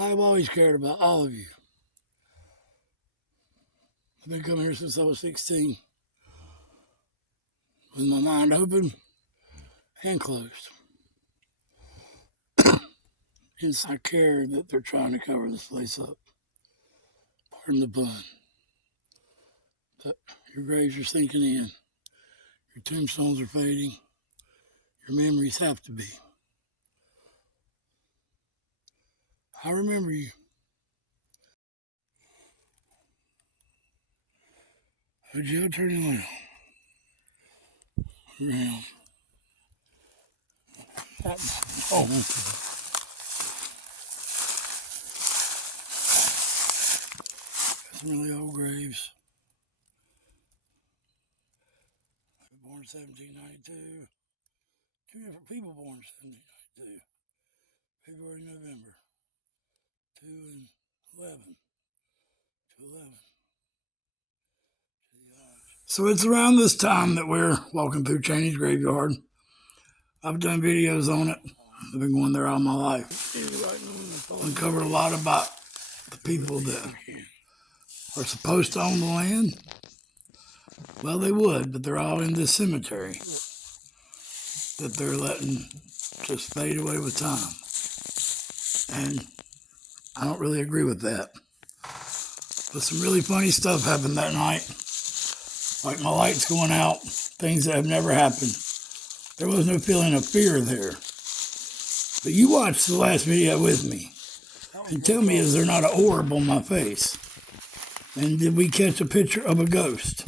I've always cared about all of you. I've been coming here since I was 16, with my mind open and closed. Hence, I care that they're trying to cover this place up. Pardon the pun. But your graves are sinking in. Your tombstones are fading. Your memories have to be. I remember you. Would you turn around? Around. Oh, some really old graves. Born in 1792. Two different people born in 1792. February, November. 2 and 11. 2/11. So it's around this time that we're walking through Chaney's graveyard. I've done videos on it. I've been going there all my life. Uncovered a lot about the people that are supposed to own the land. Well, they would, but they're all in this cemetery that they're letting just fade away with time. And I don't really agree with that. But some really funny stuff happened that night. Like my lights going out, things that have never happened. There was no feeling of fear there. But you watched the last video with me and tell me, is there not an orb on my face? And did we catch a picture of a ghost?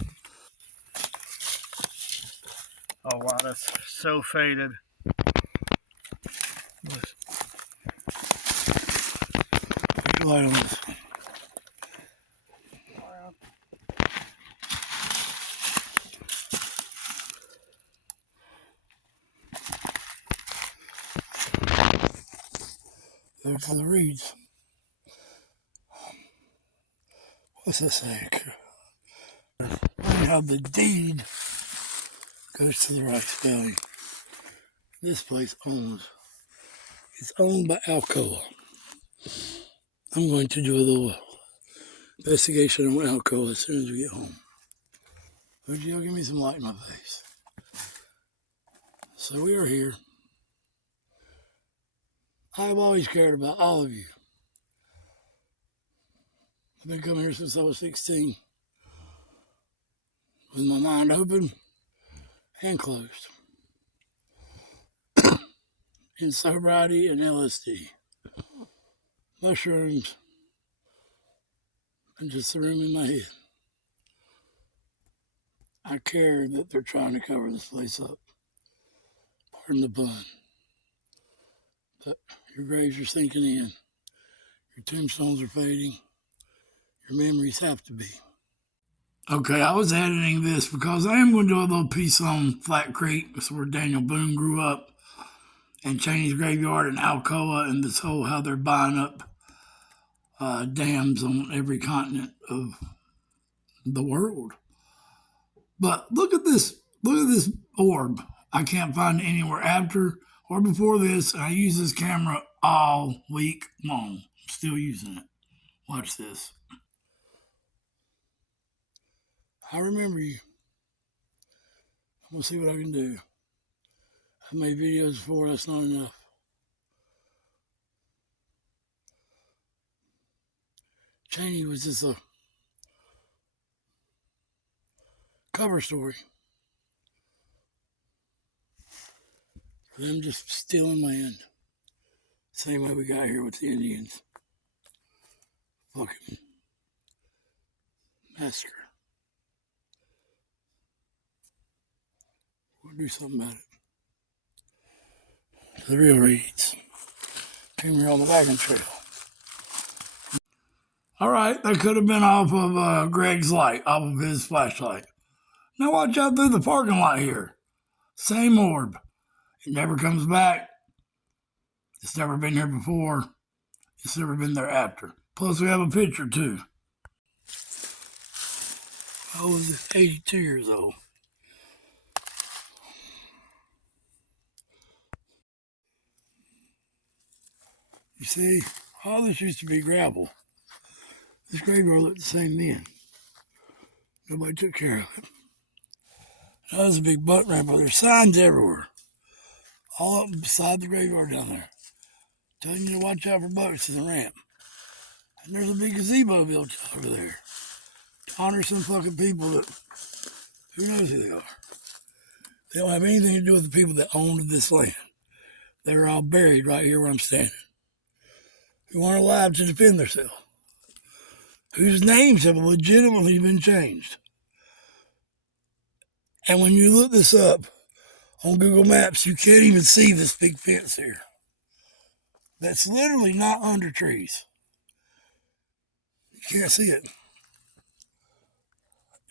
Oh wow, that's so faded. Put your light on this. Look for the reeds. What's this say? How the deed goes to the rice valley. This place it's owned by Alcoa. I'm going to do a little investigation on Alcoa as soon as we get home. Would you give me some light in my face? So we are here. I've always cared about all of you. I've been coming here since I was 16, with my mind open and closed. In sobriety and LSD, mushrooms, and just the room in my head. I care that they're trying to cover this place up. Pardon the pun. But your graves are sinking in. Your tombstones are fading. Your memories have to be. Okay, I was editing this because I am going to do a little piece on Flat Creek. That's where Daniel Boone grew up. And Chaney's graveyard and Alcoa and this whole how they're buying up dams on every continent of the world. But look at this orb. I can't find it anywhere after or before this. I use this camera all week long. I'm still using it. Watch this. I remember you. I'm going to see what I can do. I've made videos before, that's not enough. Chaney was just a cover story for them just stealing land. Same way we got here with the Indians. Fucking massacre. We'll do something about it. The real reads. Came here on the wagon trail. All right, that could have been off of Greg's light, off of his flashlight. Now watch out through the parking lot here. Same orb. It never comes back. It's never been here before. It's never been there after. Plus, we have a picture, too. I was 82 years old. You see, All this used to be gravel. This graveyard looked the same then. Nobody took care of it. That was a big butt ramp. There's signs everywhere. All up beside the graveyard down there. Telling you to watch out for bucks in the ramp. And there's a big gazebo built over there. To honor some fucking people that, who knows who they are. They don't have anything to do with the people that owned this land. They're all buried right here where I'm standing. Who aren't allowed to defend themselves. Whose names have legitimately been changed. And when you look this up on Google Maps, you can't even see this big fence here. That's literally not under trees. You can't see it.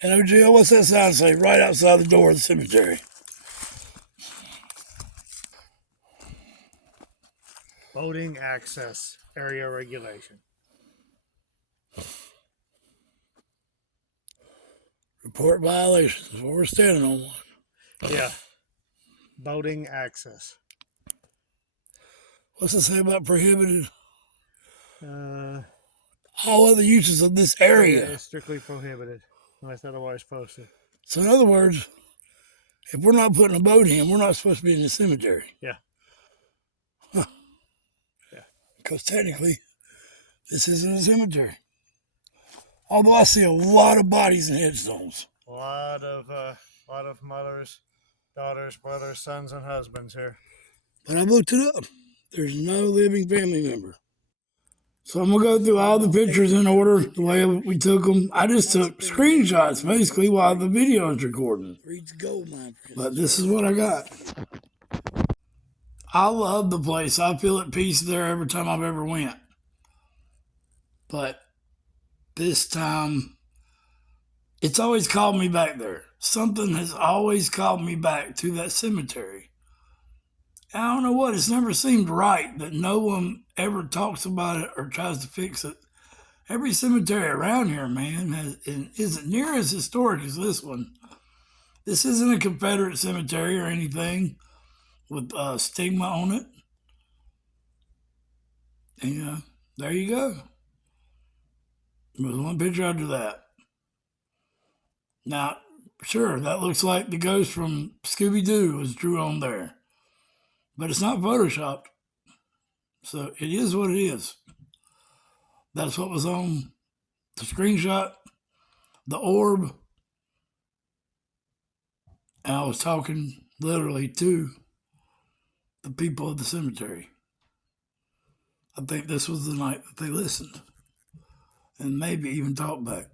And OGL, what's that sign say? Right outside the door of the cemetery. Boating access area regulation. Report violations. Well, we're standing on one. Yeah. Boating access. What's it say about prohibited? All other uses of this area is strictly prohibited unless otherwise posted. So in other words, if we're not putting a boat in, we're not supposed to be in the cemetery. Yeah. Huh. Yeah. Because technically, this isn't a cemetery. Although I see a lot of bodies and headstones. A lot of mothers, daughters, brothers, sons, and husbands here. But I looked it up. There's no living family member. So I'm going to go through all the pictures in order, the way we took them. I just took screenshots, basically, while the video is recording. But this is what I got. I love the place. I feel at peace there every time I've ever went. But this time, it's always called me back there. Something has always called me back to that cemetery. I don't know what, it's never seemed right that no one ever talks about it or tries to fix it. Every cemetery around here, man, isn't near as historic as this one. This isn't a Confederate cemetery or anything with stigma on it. And there you go. There's one picture after that. Now, sure, that looks like the ghost from Scooby-Doo was drew on there. But it's not photoshopped. So it is what it is. That's what was on the screenshot, the orb. And I was talking literally to the people of the cemetery. I think this was the night that they listened and maybe even talked back.